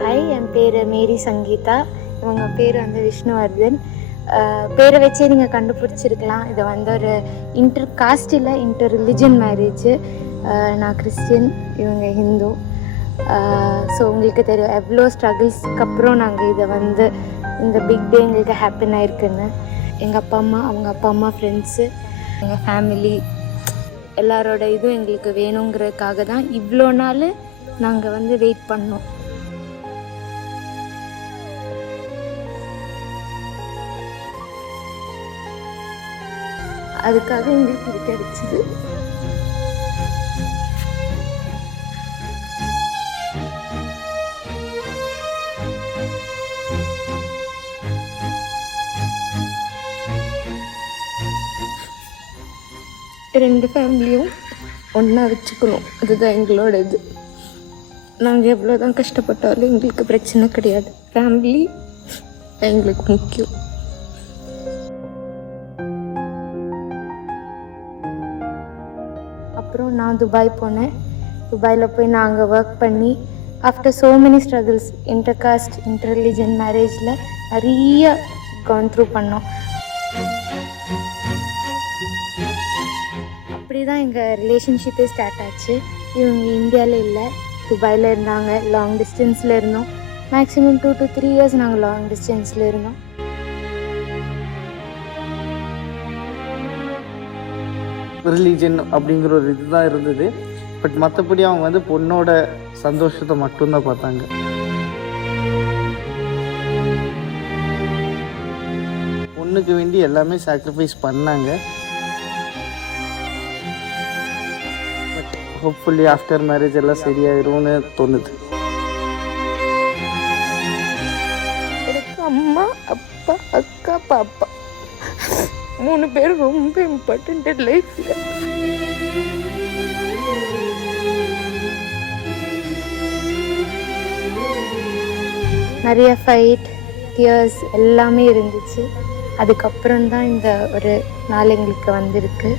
Hi, என் பேர் மேரி சங்கீதா. இவங்க பேர் வந்து விஷ்ணுவர்தன். பேரை வச்சே நீங்கள் கண்டுபிடிச்சிருக்கலாம். இது வந்து ஒரு இன்டர் காஸ்ட் இல்லை, இன்டர் ரிலிஜன் மேரேஜு. நான் கிறிஸ்டின், இவங்க ஹிந்து. ஸோ உங்களுக்கு தெரியும் எவ்வளோ ஸ்ட்ரகிள்ஸ்க்கு அப்புறம் நாங்கள் இதை வந்து இந்த பிக் டே எங்களுக்கு ஹேப்பன் ஆயிருக்குன்னு. எங்கள் அப்பா அம்மா, அவங்க அப்பா அம்மா, ஃப்ரெண்ட்ஸு, எங்கள் ஃபேமிலி எல்லாரோட இதுவும் எங்களுக்கு வேணுங்கிறதுக்காக தான் இவ்வளோ நாள் நாங்கள் வந்து வெயிட் பண்ணோம். அதுக்காக எங்களுக்கு இது கிடைச்சிது. ரெண்டு ஃபேமிலியும் ஒன்றா வச்சுக்கணும், அதுதான் எங்களோட இது. நாங்கள் எவ்வளோ தான் கஷ்டப்பட்டாலும் எங்களுக்கு பிரச்சனை கிடையாது. ஃபேமிலி எங்களுக்கு முக்கியம். அப்புறம் நான் துபாய் போனேன். துபாயில் போய் நாங்கள் ஒர்க் பண்ணி after so many struggles, inter caste, inter religion மேரேஜில் நிறைய கான் த்ரூ பண்ணோம். அப்படி தான் எங்கள் ரிலேஷன்ஷிப்பே ஸ்டார்ட் ஆச்சு. இவங்க இந்தியாவில் இல்லை, துபாயில் இருந்தாங்க. லாங் டிஸ்டன்ஸில் இருந்தோம். மேக்ஸிமம் 2 to 3 years நாங்கள் லாங் டிஸ்டன்ஸில் இருந்தோம். ரிலீஜன் அப்படிங்கிற ஒரு இதுதான் இருந்தது. பட் மற்றபடி அவங்க வந்து பொண்ணோட சந்தோஷத்தை மட்டும்தான் பார்த்தாங்க. பொண்ணுக்கு வேண்டி எல்லாமே சாக்ரிஃபைஸ் பண்ணாங்க. பட் ஹோப்ஃபுல்லி ஆஃப்டர் மேரேஜ் எல்லாம் சரியாயிரும்னு தோணுது. எனக்கு அம்மா, அப்பா, அக்கா, பாப்பா 3 பேர் ரொம்ப இம்பார்ட்டண்ட் லைஃப்ல. நிறைய ஃபைட், டியர்ஸ் எல்லாமே இருந்துச்சு. அதுக்கப்புறம் தான் இந்த ஒரு நாள் எங்களுக்கு வந்திருக்கு.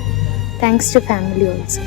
Thanks to family also.